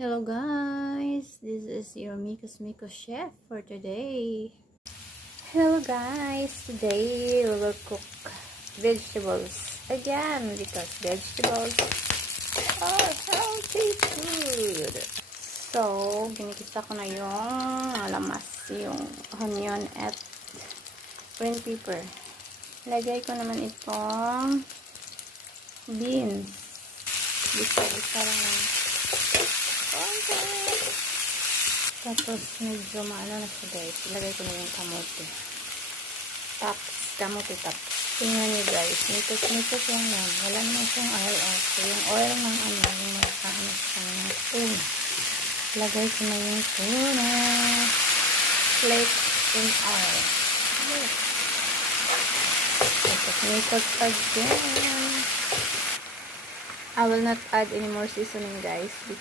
Hello guys, this is your Miko Chef for today. Hello guys, today we will cook vegetables again because vegetables are healthy food. So, ginikisa ko na yung alamas, yung onion at green pepper. Lagay ko naman itong beans. Bisa-bisa lang naman. Tapos medyo maano na siya guys. Ilagay ko na yung kamote. Kamote tops. Tingnan nyo guys. Mitos lang yan. Wala naman siyang oil off. So yung oil ng ano, yung magkano sa ng tuna. Ilagay ko na yung tuna. Flake in oil. Tapos mitos again. I will not add any more seasoning guys.